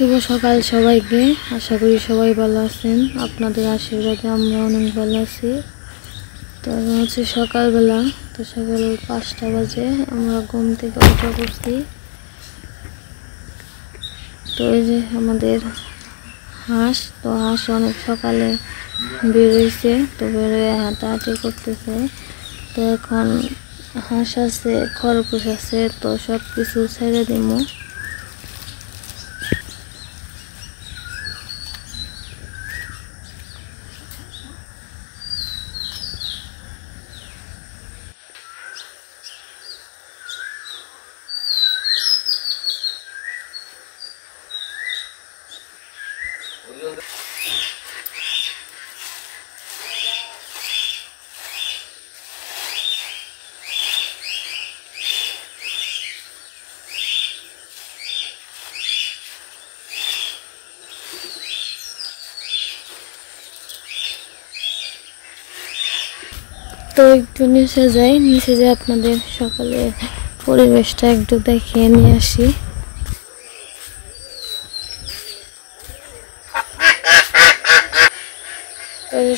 শুভ সকাল সবাইকে। আশা করি সবাই ভালো আছেন। আপনাদের আশীর্বাদে আমরা অনেক ভালো আছি। তো এখন হচ্ছে সকালবেলা, তো সকাল 5টা বাজে আমরা ঘুম থেকে উঠে পড়ছি। তো এই যে আমাদের হাঁস, তো হাঁস অনেক সকালে বের হয়েছে, তো বেরোয় হাঁটাহাঁটি করতেছে। তো এখন হাঁস আছে, খরগোশ আছে, তো সব কিছু ছেড়ে দিব। তো একটু নিচে যাই, নিচে যাই আপনাদের সকালে পরিবেশটা একটু দেখিয়ে নিয়ে আসি।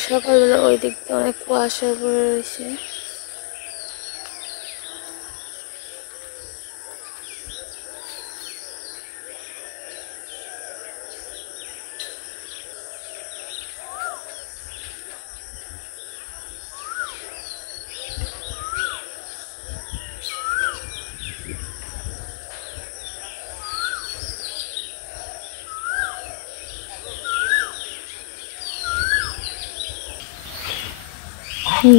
সকালবেলা ওই দিক দিয়ে অনেক কুয়াশা পড়ে রয়েছে।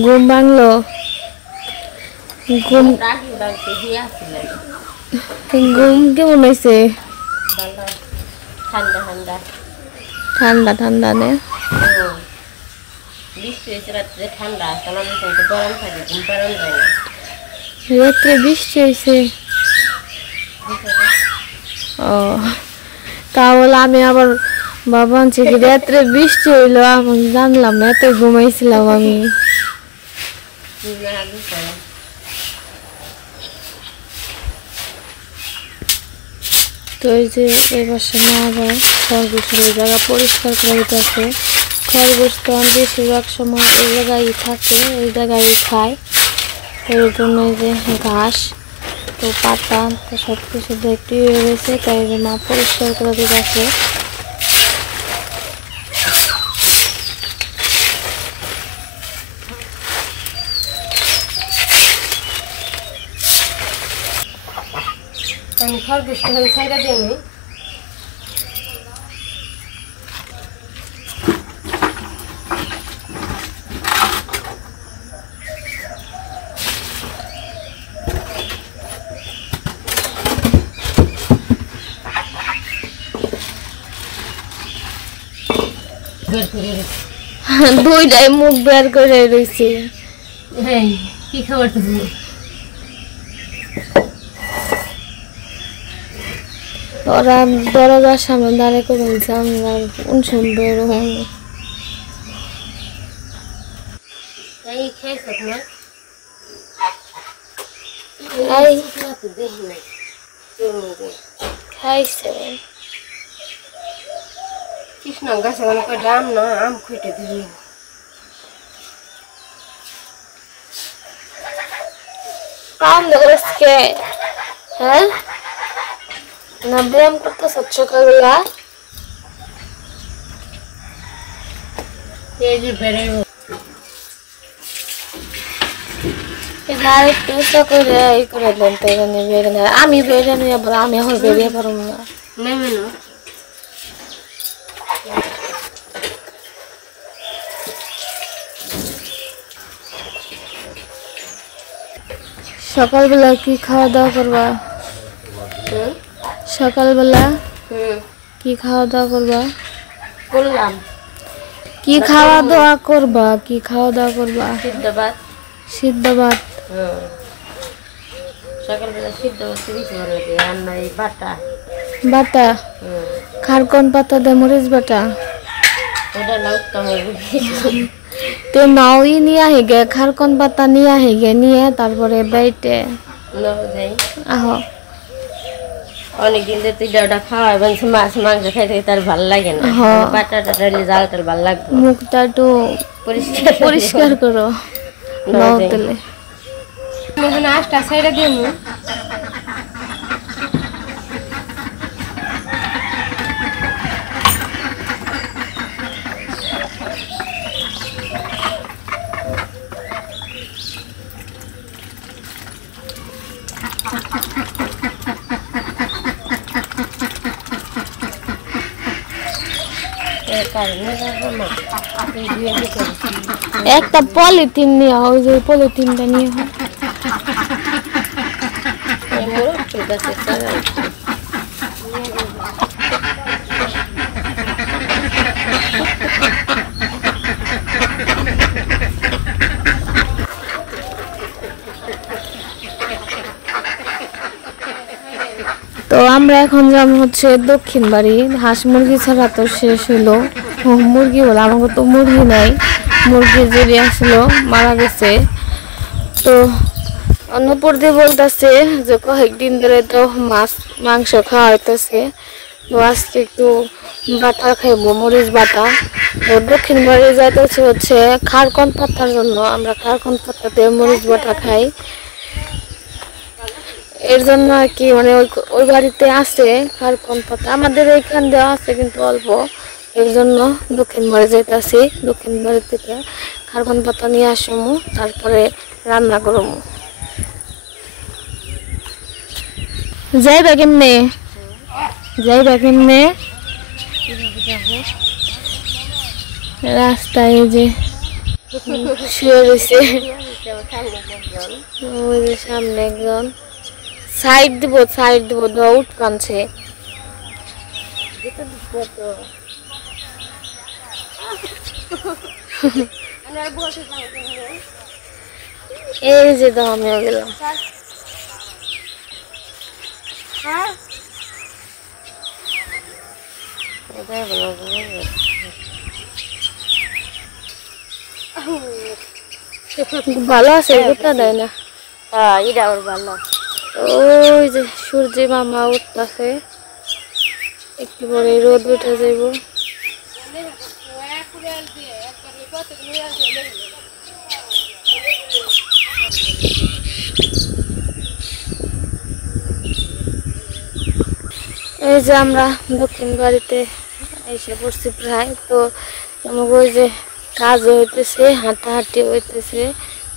ঘুম ভাঙলো? ঘুম কেমন হয়েছে? ঠান্ডা ঠান্ডা নে রাত্রে বৃষ্টি হয়েছে। ও তাহলে আমি আবার ভাবছি কি রাত্রে বৃষ্টি হইলো, আমি জানলাম না, এত ঘুমাইছিলাম আমি। তো এই যে এবার না আবার খরগোশের ওই জায়গা পরিষ্কার করে দিতেছে। খরগোশ তো বেশিরভাগ সময় এই জায়গায় থাকে, এই জায়গায় খায়। এর জন্য এই যে ঘাস, তো পাতা, তো সব কিছু একটু রয়েছে, তাই মা পরিষ্কার করে দিতেছে। আমি খরগোশটা ছাইড়া দিই আমি। দুইটাই মুখ বের করে রয়েছে। কি খাবার তুমি? ওরা দরজার সামনে দাঁড়িয়ে করে বলছে আমরা কোন সময় বের হই। খাইছে কৃষ্ণ গাছে অনেক আম না, আম খুঁটে দিবি। কাম দেখে হ্যাঁ না, ব্যায়াম করতে সকালবেলা আমি বেরিয়ে নিয়ে আমি এখন বেরিয়ে পারব না। সকালবেলা কি খাওয়া দাওয়া করবা? সকালবেলা কি খাওয়া দাওয়া করবা? বললাম কি খাওয়া দাওয়া করবা? কি খাওয়া দাওয়া করবা? সিদ্ধ ভাত। সিদ্ধ ভাত। সকালবেলা সিদ্ধ বাটা বাটা খারকন পাতা দে মরিচ বাটা তো নাওই নিয়ে আহেগে, খারকন পাতা নিয়ে আহেগে, নিয়ে তারপরে বাইটে আহ অনেকদিন ধরে তুই ওটা খাওয়াই বলছি মাছ মাংস খাইতে তার ভালো লাগে না বাটা টাটা জাল তার ভালো লাগবে মুখটা একটু পরিষ্কার করো নাও তেলে এখানে আটটা সাইডে দিয়ে একটা পলিথিন নিয়ে ওই যে পলিথিনটা নিয়ে তো আমরা এখন যাবো হচ্ছে দক্ষিণ বাড়ি। হাঁস মুরগি ছাড়া তো শেষ হলো। মুরগি বলে আমাকে তো মুরগি নাই, মুরগি যদি আসলো মারা গেছে। তো অন্যপুর দিয়ে বলতেছে যে কয়েকদিন ধরে তো মাছ মাংস খাওয়া হইতেছে, তো আজকে একটু বাটা খাইবো, মরিচ বাটা। তো দক্ষিণ বাড়ি যাইতেছে হচ্ছে খারকন পাতার জন্য। আমরা খারকন পাতাতে মরিচ বাটা খাই, এর জন্য আর কি মানে ওই বাড়িতে আছে খারকন পাতা, আমাদের এইখান দেওয়া আছে কিন্তু অল্প, এর জন্য দক্ষিণ বাড়ি যাইতেছি। দক্ষিণ বাড়ি থেকে খারকন পাতা নিয়ে আসবো, তারপরে রান্না করবো। যাইবা কেমনে রাস্তায় যে শুয়ে রয়েছে, ওই যে সামনে একজন সাইড দিব উঠ কানছে। এই যে দাও আমিও গেলাম। ভালো আছে, গুটা দেয় না। এটা ওর ভালো। ওই যে সূর্যি মামা উঠতেছে, একটু পরে রোদ উঠে যাইব। এই যে আমরা দক্ষিণ বাড়িতে এসে পড়ছি প্রায়। তো আমাকে ওই যে কাজ হইতেছে, হাঁটাহাঁটি হইতেছে।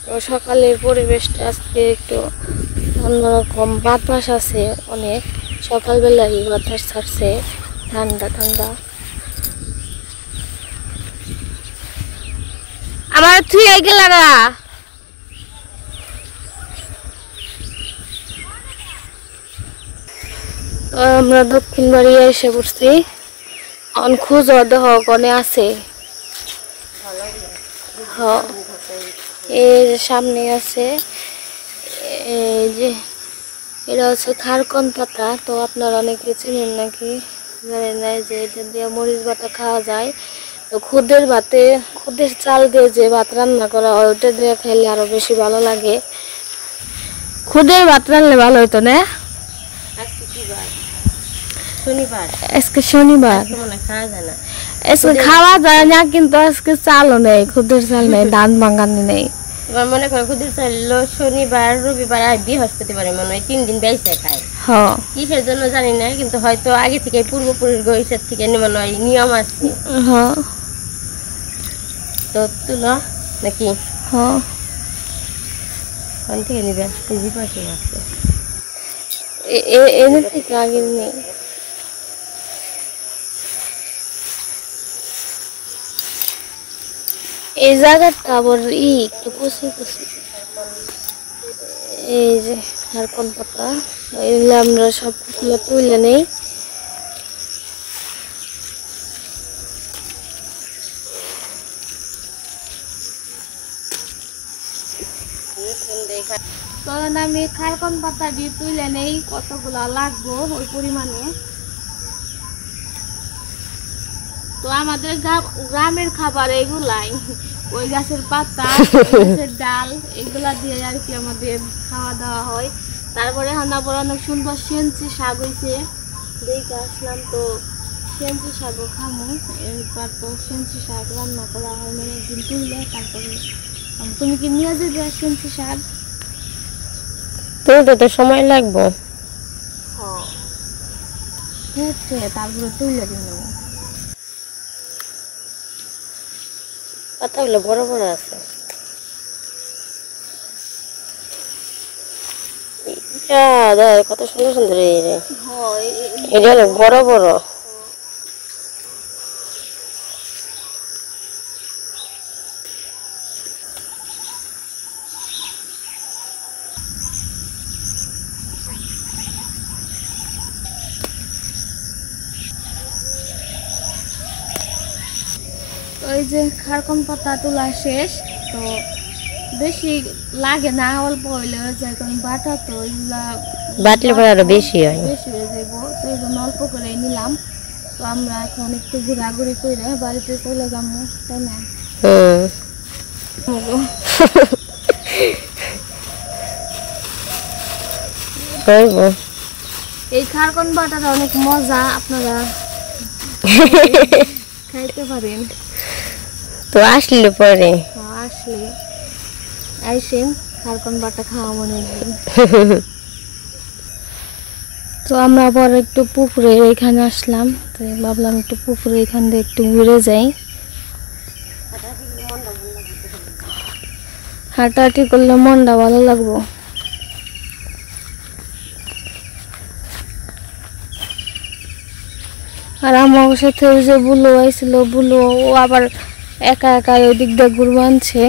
তো সকালের পরিবেশটা আজকে একটু অন্যরকম, বাতাস আছে অনেক, সকালবেলায় বাতাস ছাড়ছে, ঠান্ডা ঠান্ডা। আমার তুই গেলারা আমরা দক্ষিণ বাড়ি এসে পড়ছি। খোঁজ দেহ কনে আছে, এই যে সামনে আছে, এই যে এটা হচ্ছে খারকন পাতা। তো আপনারা অনেকে চিনেন নাকি জানেন না, যে এটা দিয়ে মরিচ বাটা খাওয়া যায়। তো খুদের চাল দিয়ে যে ভাত রান্না করা হয়, ওটা দিয়ে খাইলে আরো বেশি ভালো লাগে। খুদের ভাত রান্নলে ভালো হইতো না? আজকে শনিবার, আজকে খাওয়া যায় না, কিন্তু আজকে চালও নেই, খুদের চাল নেই, ধান ভাঙানি নেই। এবার মনে করো খুদের চাল শনিবার, রবিবার আর বৃহস্পতিবার মনে হয় 3 দিন বেঁচে খায়। কিসের জন্য জানি না, কিন্তু হয়তো আগে থেকে পূর্বপুরুষ গইসের থেকে মনে হয় নিয়ম আছে। তো তুলো নাকি কোন থেকে নিবে? পাশে আছে এনে থেকে আগে নেই। এই জায়গাটা আবার একটু কষি, এই যে খারকন পাতা, এগুলো আমরা সবগুলো তুলে নেই। তখন আমি খারকন পাতা দিয়ে তুলে নেই, কতগুলা লাগবো ওই পরিমাণে। তো আমাদের গ্রামের খাবার এগুলাই, ওই গাছের পাতা, গাছের ডাল, এগুলা দিয়ে আর কি আমাদের খাওয়া দাওয়া হয়। তারপরে আবার অনেক সুন্দর সেঞ্চি শাক হয়েছে, দেখে আসলাম। তো সেঞ্চি শাকও খামো। এরপর তো সেঞ্চি শাক রান্না করা হয়, মানে একদিন তুললে তারপরে। তুমি কি নিয়ে যাবে সেঞ্চি শাক? তুলতে তো সময় লাগবে। তারপরে তুলে দিন। পাতাগুলো বড় বড় আছে। কত সুন্দর সুন্দর এটা অনেক বড় বড়। ওই যে খারকন পাতা তোলা শেষ, তো বেশি লাগে না, অল্প হইলে হয়ে যায়, কারণ বাটা তো ওইগুলা বাটলে পরে আরো বেশি হয়, বেশি হয়ে যাবো। তো এই জন্য অল্প করে নিলাম। তো আমরা এখন একটু ঘোরাঘুরি করে বাড়িতে চলে যাবো, তাই না? এই খারকন বাটাটা অনেক মজা, আপনারা খাইতে পারেন। তো আসলে পরে আসলে আইসেন, খারকন বাটা খাওয়া মনে হয়। তো আমরা আবার একটু পুকুরে এখানে আসলাম, তো ভাবলাম একটু পুকুরে এখান দিয়ে একটু ঘুরে যাই। হাঁটাহাঁটি করলে মনটা ভালো লাগবো। আর আমার সাথে ওই যে বুলু আইছিল, বুলু ও আবার একা একা ওই দিক দিয়ে ঘুরবো আনছে,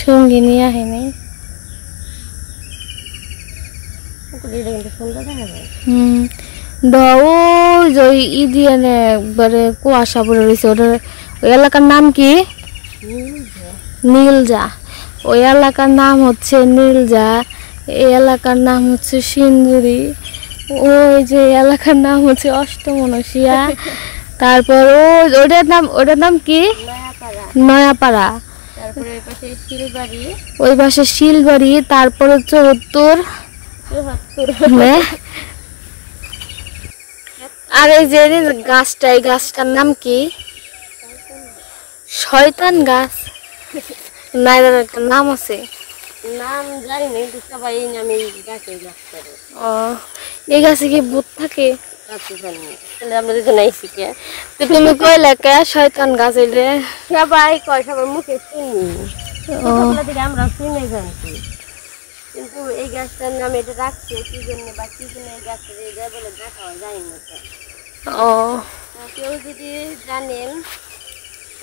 সঙ্গী নিয়ে আসেনি। একবারে কুয়াশা পড়ে রয়েছে। ওই এলাকার নাম কি? নীলজা। ওই এলাকার নাম হচ্ছে নীলজা, এই এলাকার নাম হচ্ছে সিন্দুরি, ওই যে এলাকার নাম হচ্ছে অষ্টমনসিয়া। তারপর ওটার নাম কি? নয়াপাড়া। ওই পাশে শিলবাড়ি, তারপরে 74। আর এই যে গাছটা, এই গাছটার নাম কি? শয়তান গাছ না, একটা নাম আছে, নাম জানি না, কিন্তু সবাই এই নামে গাছে গাছ করে। এই গাছে কি ভূত থাকে? আমরা দুজন আইসি কে, তো তুমি কইলে কে শয়তান গাছ? এলে সবাই কয়, সবার মুখে শুনি, ছোটবেলা থেকে আমরা শুনে জানছি, কিন্তু এই গাছটার নাম এটা রাখছে কি জন্য বা কি জন্য এই গাছটা এটা বলে দেখা যায় না। কেউ যদি জানেন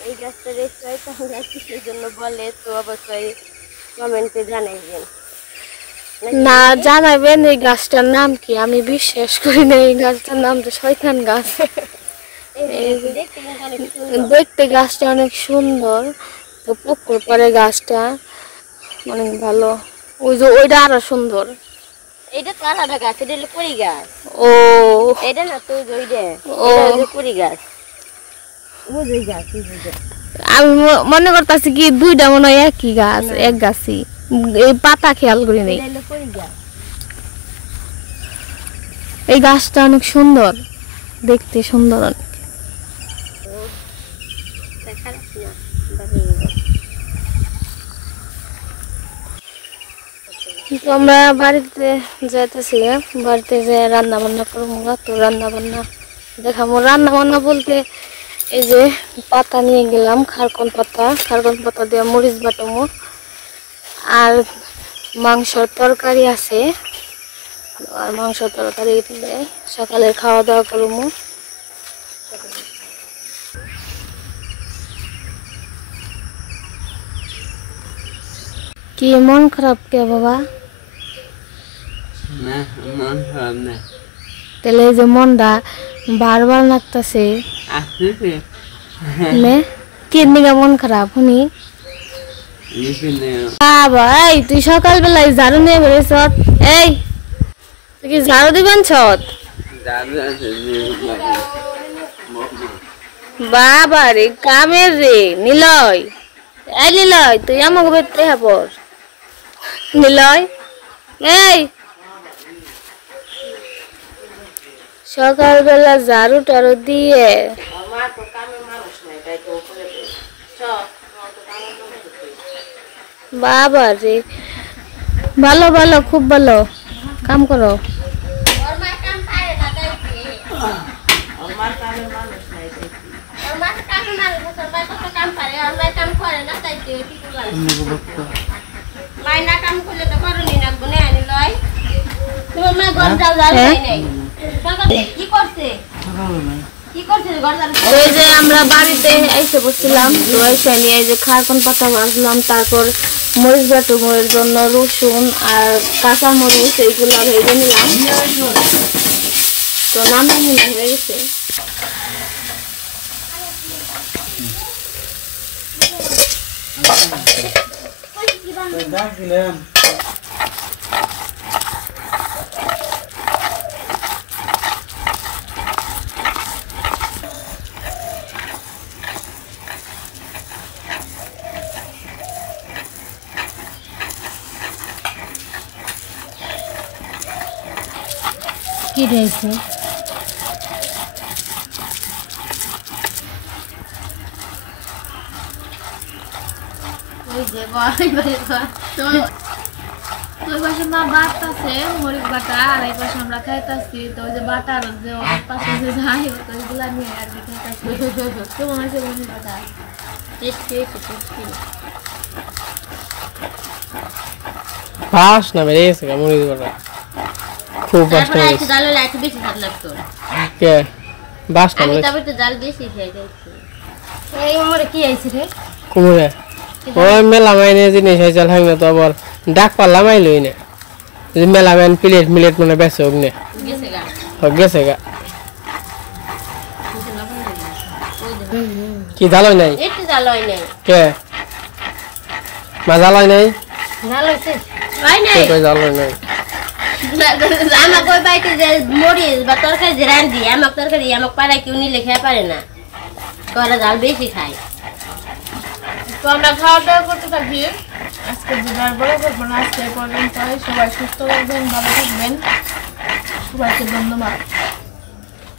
এই গাছটা শয়তান গাছ কিসের জন্য বলে, তো অবশ্যই কমেন্টে জানাইবেন। না জানাবেন এই গাছটার নাম কি। আমি বিশ্বাস করি না এই গাছটার নাম তো শয়তান গাছ। দেখতে গাছটা অনেক সুন্দর, তো পুকুর পরে গাছটা অনেক ভালো। ওই যে ওইটা আরো সুন্দর। এইটা তো আলাদা গাছ, এটা হলো কুড়ি গাছ। ও এটা না তো ওইটা, কুড়ি গাছ। আমি মনে করতেছি কি দুইটা মনে হয় একই গাছ, এক গাছই, এই পাতা খেয়াল করি নাই। এই গাছটা অনেক সুন্দর, দেখতে সুন্দর অনেক। আমরা বাড়িতে যাইতেছি, বাড়িতে যে রান্না বান্না করবো, তো রান্না বান্না দেখাবো। রান্না বান্না বলতে এই যে পাতা নিয়ে গেলাম, খারকন পাতা দিয়ে মরিচ বাটামো, আর মাংসর তরকারি আছে, আর মাংস তরকারি দিয়ে সকালে খাওয়া দাওয়া করবো। কি মন খারাপ কে বাবা? না মন খারাপ না। তাহলে এই যে মনটা বারবার লাগতেছে, কি নিগা মন খারাপ শুনি? ভাই তুই সকালবেলায় ঝাড়ু নিয়ে বেরোছ, এই তুই কি ঝাড়ু দিবেন ছট? বাবা রে কামের রে নিলয়, এই নিলয় তুই আমাকে বেরতে হবর। নিলয় এই সকালবেলা ঝাড়ু টাড়ু দিয়ে বাবা রে ভালো ভালো খুব ভালো কাম করো এই যে আমরা বাড়িতে এসে বসছিলাম তো এসে নিয়ে এই যে খারকন পাতা ভাজলাম তারপর মরিচ বাটুমের জন্য রসুন আর কাঁচা মরিচ এইগুলো ভেজে নিলাম তো নামিয়ে হয়ে গেছে কি রয়েছে ওই পাশে মা বাটতাছে মরিচ বাটা আর এই পাশে আমরা খাইতাছি তো ওই যে বাটার যে পাশে যে যাই ওইগুলা নিয়ে আর কি খাইতাছি কেমন হয়েছে মরিচ বাটা ফাস না বেরিয়ে গেছে মরিচ বাটা খুব কষ্ট হয়েছে কে বাস না এই উমরে কি আইছে রে কুমুরে ওই মেলা মাইনে জিনিস হয়েছে হাঙ্গে তো আবার ডাক পাল্লা মাইলই না যে মেলা মাইন প্লেট মিলেট মানে বেছে অগ্নে গেছে গা কি জ্বালাই নাই একটু জ্বালাই নাই কে মা জ্বালাই নাই জ্বালাইছে ভাই নাই জ্বালাই নাই আমার কই বাইতে যে মরিচ বা তরকারি যে রান্ধি আমার তরকারি আমার পাড়া কেউ নিলে খেয়ে পারে না করা জাল বেশি খায় তো আমরা খাওয়া দাওয়া করতে থাকি আজকে দুবার বড় করবো না আজকে পর্যন্ত সবাই সুস্থ থাকবেন ভালো থাকবেন সবাইকে ধন্যবাদ